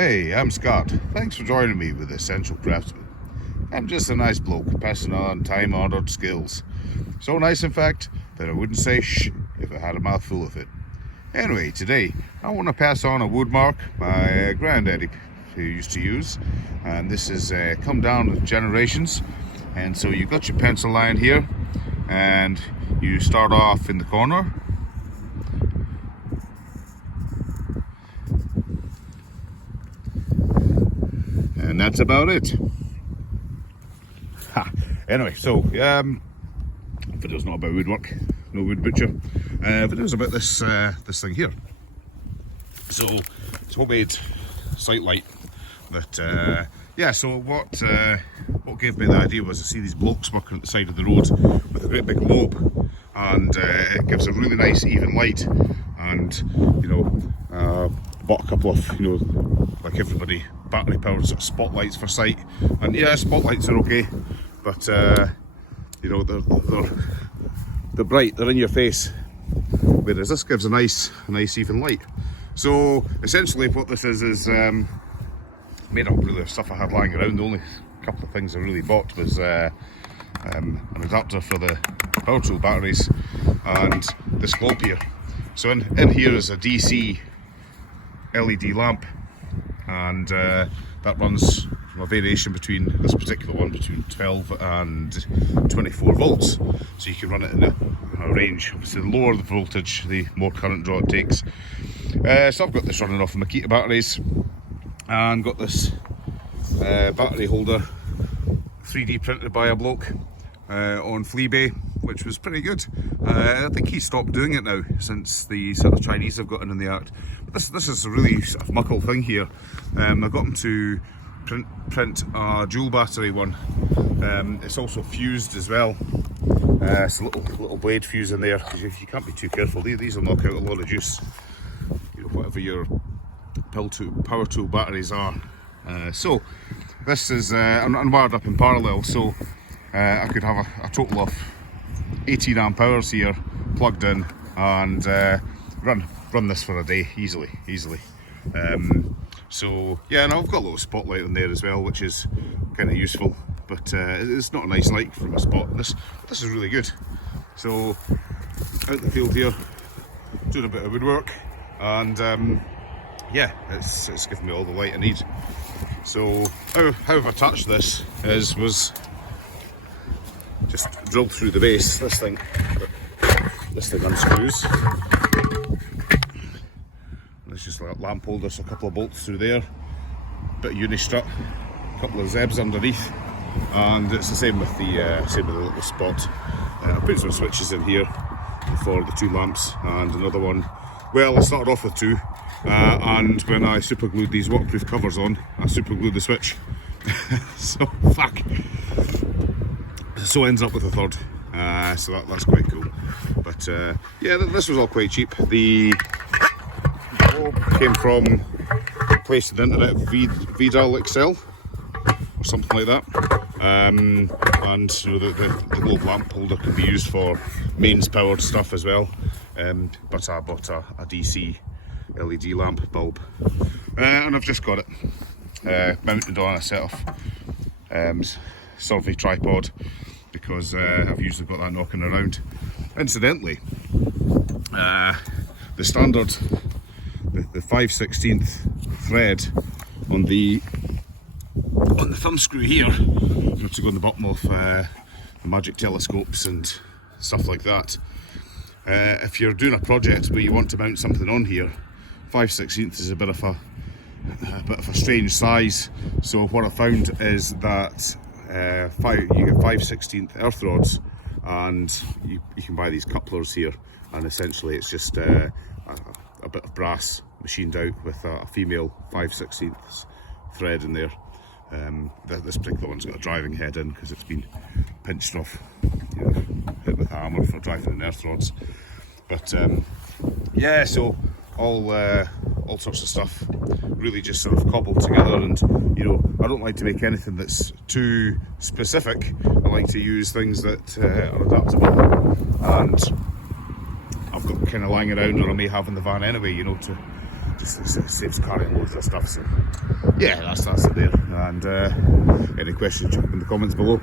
Hey, I'm Scott. Thanks for joining me with Essential Craftsman. I'm just a nice bloke passing on time-honored skills. So nice, in fact, that I wouldn't say shh if I had a mouthful of it. Anyway, today I want to pass on a wood mark my granddaddy who used to use, and this has come down with generations. And so you've got your pencil line here, and you start off in the corner. And that's about it. Anyway, so video's not about woodwork, no wood butcher. Video's about this this thing here. So it's homemade sight light. But yeah, so what gave me the idea was to see these blokes working at the side of the road with a great big lobe, and it gives a really nice even light. And you know, bought a couple of, you know, like everybody, battery powered sort of spotlights for sight. And yeah, spotlights are okay, but you know, they're bright, they're in your face, whereas this gives a nice even light. So essentially what this is made up really of stuff I had lying around. The only couple of things I really bought was an adapter for the power tool batteries and this globe here. So in here is a DC LED lamp, and that runs from a variation between this particular one between 12 and 24 volts. So you can run it in a range. Obviously, the lower the voltage, the more current draw it takes. So I've got this running off of Makita batteries, and got this battery holder 3D printed by a bloke on Fleabay, which was pretty good. I think he stopped doing it now since the sort of Chinese have gotten in the act. But this is a really sort of muckle thing here. I got him to print a dual battery one. It's also fused as well. It's a little blade fuse in there, because you can't be too careful. These will knock out a lot of juice. You know, whatever your power tool batteries are. So this is wired up in parallel, so I could have a total of 18 amp hours here plugged in, and run this for a day easily. So yeah, and I've got a little spotlight on there as well, which is kind of useful, but it's not a nice light from a spot. This is really good. So out in the field here, doing a bit of woodwork, and yeah, it's given me all the light I need. So how I've attached this was just drilled through the base. This thing unscrews. There's just like a lamp holder, so a couple of bolts through there, bit of uni-strut, a couple of zebs underneath, and it's the same with the little spot. I put some switches in here for the two lamps, and another one. Well, I started off with two, and when I super glued these waterproof covers on, I super glued the switch. So fuck. So ends up with a third. So that's quite cool. But yeah, this was all quite cheap. The bulb came from a place on the internet, Vidal XL or something like that. And you know, the globe lamp holder can be used for mains powered stuff as well. But I bought a DC LED lamp bulb, and I've just got it mounted on a set of survey tripod, because I've usually got that knocking around. Incidentally, the standard, the 5/16 thread on the thumb screw here, you know, to go in the bottom of the magic telescopes and stuff like that. If you're doing a project where you want to mount something on here, 5/16 is a bit of a strange size. So what I found is that you get 5/16 earth rods, and you can buy these couplers here, and essentially it's just a bit of brass machined out with a female 5/16 thread in there. This particular one's got a driving head in because it's been pinched off, you know, hit with a hammer for driving in earth rods. But yeah, so all sorts of stuff really just sort of cobbled together. And you know, I don't like to make anything that's too specific. I like to use things that are adaptable, and I've got kind of lying around, or I may have in the van anyway, you know, to just saves carrying loads of stuff. So yeah, that's it there. And any questions, jump in the comments below.